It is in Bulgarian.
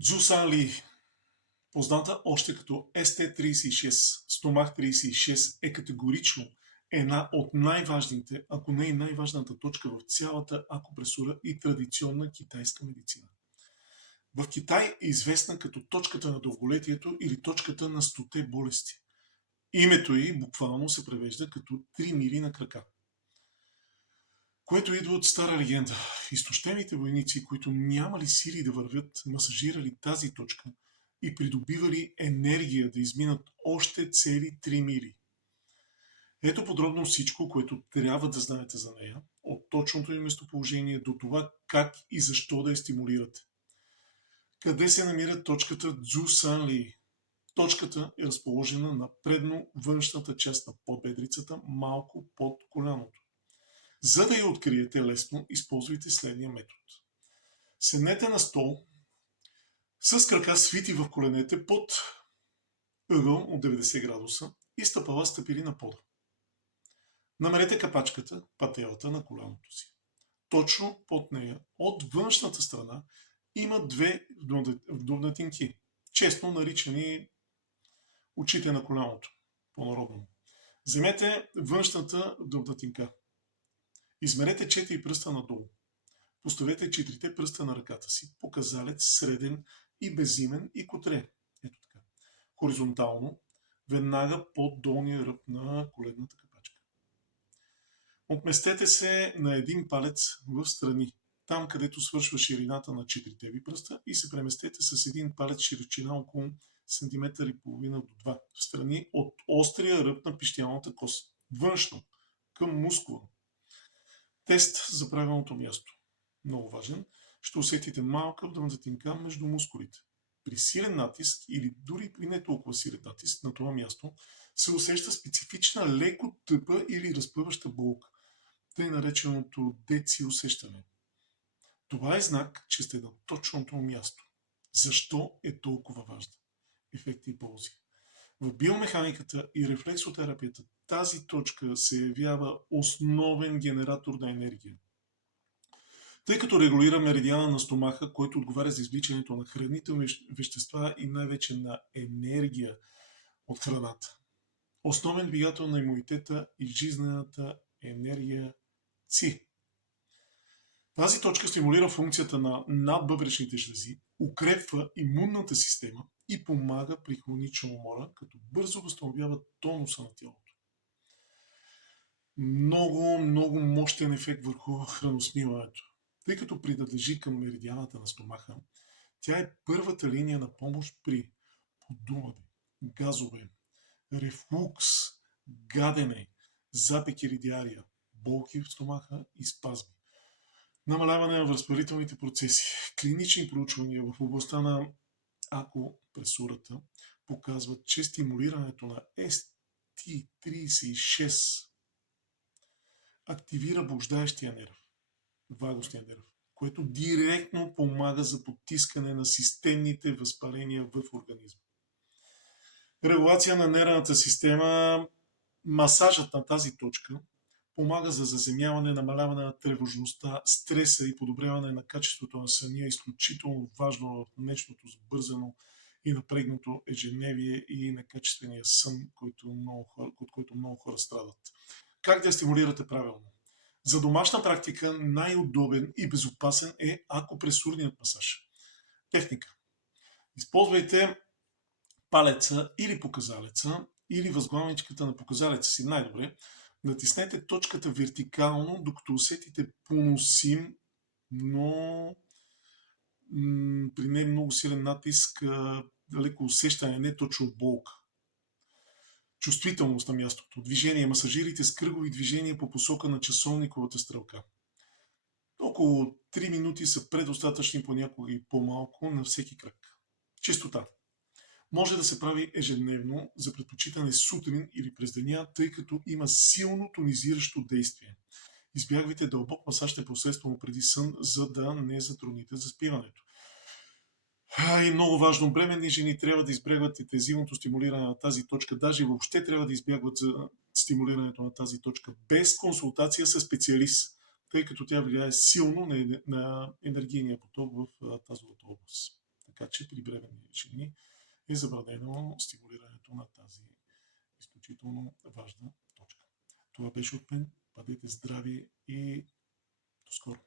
Цзу Сан Ли, позната още като СТ-36, Стомах 36, е категорично една от най-важните, ако не и най-важната точка в цялата акупресура и традиционна китайска медицина. В Китай е известна като точката на дълголетието или точката на 100 болести. Името й буквално се превежда като 3 мили на крака, което идва от стара легенда. Изтощените войници, които нямали сили да вървят, масажирали тази точка и придобивали енергия да изминат още цели 3 мили. Ето подробно всичко, което трябва да знаете за нея, от точното й местоположение до това как и защо да я стимулирате. Къде се намира точката Цзу Сан Ли? Точката е разположена на предно външната част на подбедрицата, малко под коляното. За да я откриете лесно, използвайте следния метод. Седнете на стол с крака свити в коленете под ъгъл от 90 градуса и стъпала стъпили на пода. Намерете капачката, пателата на коляното си. Точно под нея, от външната страна, има две вдовнатинки, често наричани очите на коляното, по-народно. Вземете външната вдовнатинка. Измерете 4 пръста надолу. Поставете 4 пръста на ръката си, показалец, среден и безимен и котре. Ето така. Хоризонтално, веднага под долния ръб на коленната капачка. Отместете се на един палец в страни, там където свършва ширината на 4 ви пръста и се преместете с един палец широчина около сантиметър и половина до 2 в страни от острия ръб на пищялната кост, външно, към мускула. Тест за правилното място. Много важен. Ще усетите малка вдъвнатинка между мускулите. При силен натиск или дори при не толкова силен натиск на това място се усеща специфична леко тъпа или разпъваща болка, тъй нареченото деци усещане. Това е знак, че сте на точното място. Защо е толкова важно? Ефекти и ползи. В биомеханиката и рефлексотерапията тази точка се явява основен генератор на енергия. Тъй като регулира меридиана на стомаха, който отговаря за извличането на хранителни вещества и най-вече на енергия от храната. Основен двигател на имунитета и жизнената енергия ЦИ. Тази точка стимулира функцията на надбъбречните жлези, укрепва имунната система и помага при хронична умора, като бързо възстановява тонуса на тялото. Много мощен ефект върху храносмилането. Тъй като принадлежи към меридианата на стомаха, тя е първата линия на помощ при подумане, газове, рефлукс, гадене, запек или диария, болки в стомаха и спазми. Намаляване на възпалителните процеси. Клинични проучвания в областта на акупресурата показват, че стимулирането на ST36 активира блуждаещия нерв, вагусния нерв, което директно помага за потискане на системните възпаления в организма. Регулация на нервната система, масажът на тази точка помага за заземяване, намаляване на тревожността, стреса и подобряване на качеството на съня, изключително важно в днешното сбързано и напрегнато ежедневие и некачествения сън, от който много хора страдат. Как да я стимулирате правилно? За домашна практика най-удобен и безопасен е акупресурният масаж. Техника. Използвайте палеца или показалеца, или възглавничката на показалеца си най-добре. Натиснете точката вертикално, докато усетите поносим, но при не много силен натиск, леко усещане, не точно болка. Чувствителност на мястото. Движение. Масажирайте с кръгови движения по посока на часовниковата стрелка. Около 3 минути са предостатъчни, понякога и по-малко, на всеки кръг. Чистота. Може да се прави ежедневно, за предпочитане сутрин или през деня, тъй като има силно тонизиращо действие. Избягвайте дълбок масаж непосредствено преди сън, за да не затрудните заспиването. И много важно, бременни жени трябва да избягват интензивното стимулиране на тази точка, даже въобще трябва да избягват за стимулирането на тази точка без консултация с специалист, тъй като тя влияе силно на енергийния поток в тазовата област. Така че при бременни жени е забранено стимулирането на тази изключително важна точка. Това беше от мен. Бъдете здрави и до скоро!